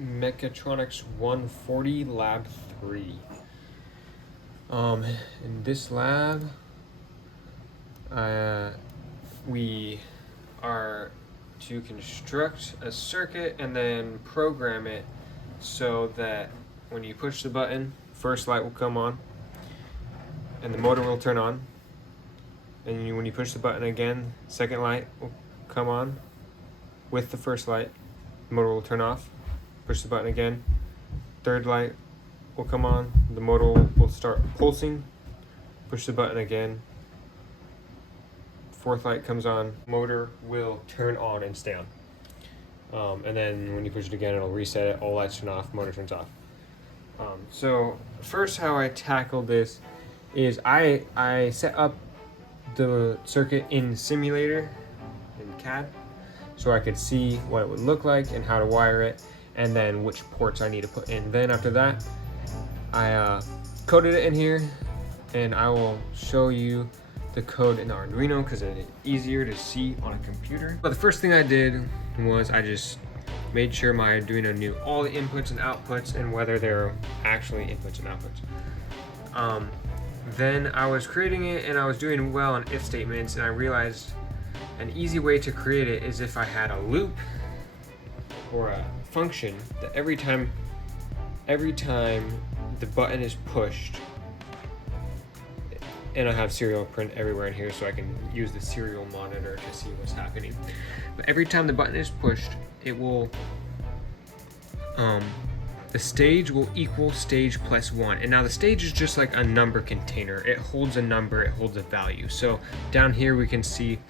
Mechatronics 140 Lab 3. In this lab, we are to construct a circuit and then program it so that when you push the button, first light will come on and the motor will turn on. And when you push the button again, second light will come on with the first light, the motor will turn off. Push the button again, third light will come on, the motor will start pulsing. Push the button again, fourth light comes on, motor will turn on and stay on. And then when you push it again, it'll reset it, all lights turn off, motor turns off. So first how I tackled this is I set up the circuit in simulator, in CAD, so I could see what it would look like and how to wire it, and then which ports I need to put in. Then after that, I coded it in here, and I will show you the code in the Arduino because it's easier to see on a computer. But the first thing I did was I just made sure my Arduino knew all the inputs and outputs and whether they're actually inputs and outputs. Then I was creating it and I was doing well on if statements, and I realized an easy way to create it is if I had a loop or a function that every time the button is pushed, and I have serial print everywhere in here so I can use the serial monitor to see what's happening. But every time the button is pushed, it will the stage will equal stage plus 1. And now the stage is just like a number container. It holds a number, it holds a value. So down here we can see,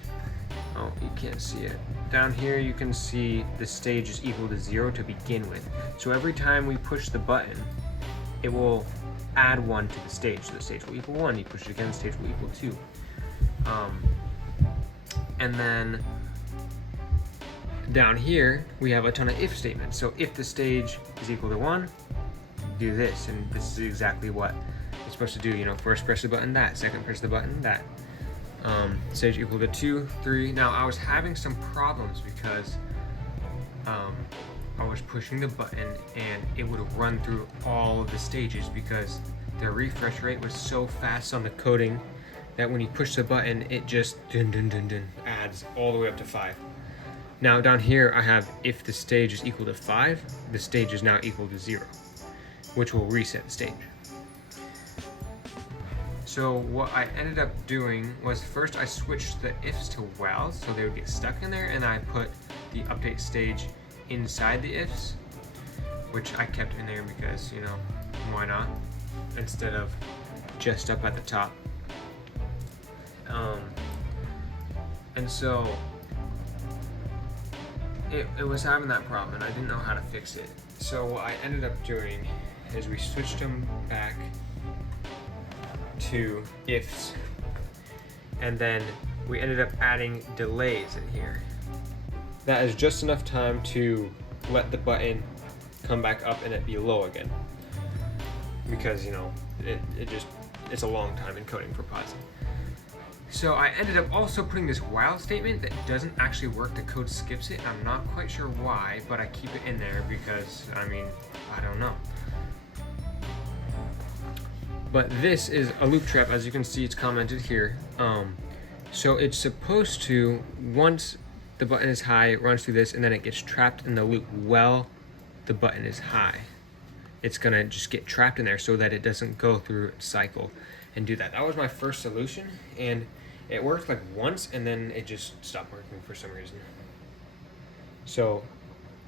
oh, you can't see it. Down here you can see the stage is equal to 0 to begin with. So every time we push the button, it will add 1 to the stage. So the stage will equal 1. You push it again, the stage will equal 2. And then down here we have a ton of if statements. So if the stage is equal to 1, do this, and this is exactly what it's supposed to do. You know, first press the button, that, second press the button, that. Stage equal to 2, 3. Now I was having some problems because I was pushing the button and it would run through all of the stages because the refresh rate was so fast on the coding that when you push the button, it just adds all the way up to 5. Now down here I have if the stage is equal to 5, the stage is now equal to 0, which will reset the stage. So what I ended up doing was first I switched the ifs to whiles so they would get stuck in there, and I put the update stage inside the ifs, which I kept in there because, you know, why not, instead of just up at the top. And so it was having that problem and I didn't know how to fix it. So what I ended up doing is we switched them back to ifs, and then we ended up adding delays in here. That is just enough time to let the button come back up and it be low again, because, you know, it's a long time encoding for pausing. So I ended up also putting this while statement that doesn't actually work. The code skips it. I'm not quite sure why, but I keep it in there because, I mean, I don't know. But this is a loop trap, as you can see, it's commented here. So it's supposed to, once the button is high, it runs through this and then it gets trapped in the loop while the button is high. It's gonna just get trapped in there so that it doesn't go through its cycle and do that. That was my first solution, and it worked like once and then it just stopped working for some reason. So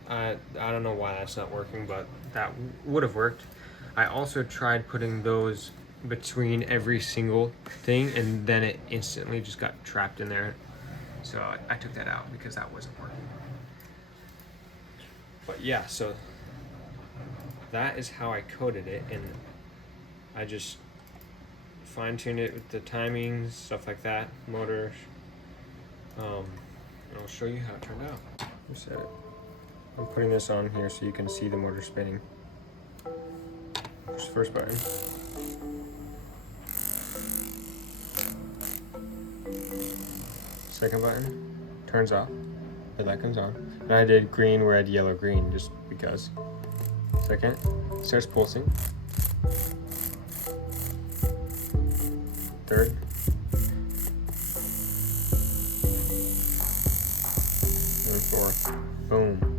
I don't know why that's not working, but that would have worked. I also tried putting those between every single thing and then it instantly just got trapped in there. So I took that out because that wasn't working. But yeah, so that is how I coded it, and I just fine-tuned it with the timings, stuff like that, motors. And I'll show you how it turned out. Reset it. I'm putting this on here so you can see the motor spinning. Push the first button. Second button, turns off. but that comes on. And I did green, red, yellow, green, just because. Second, starts pulsing. Third. And fourth. Boom.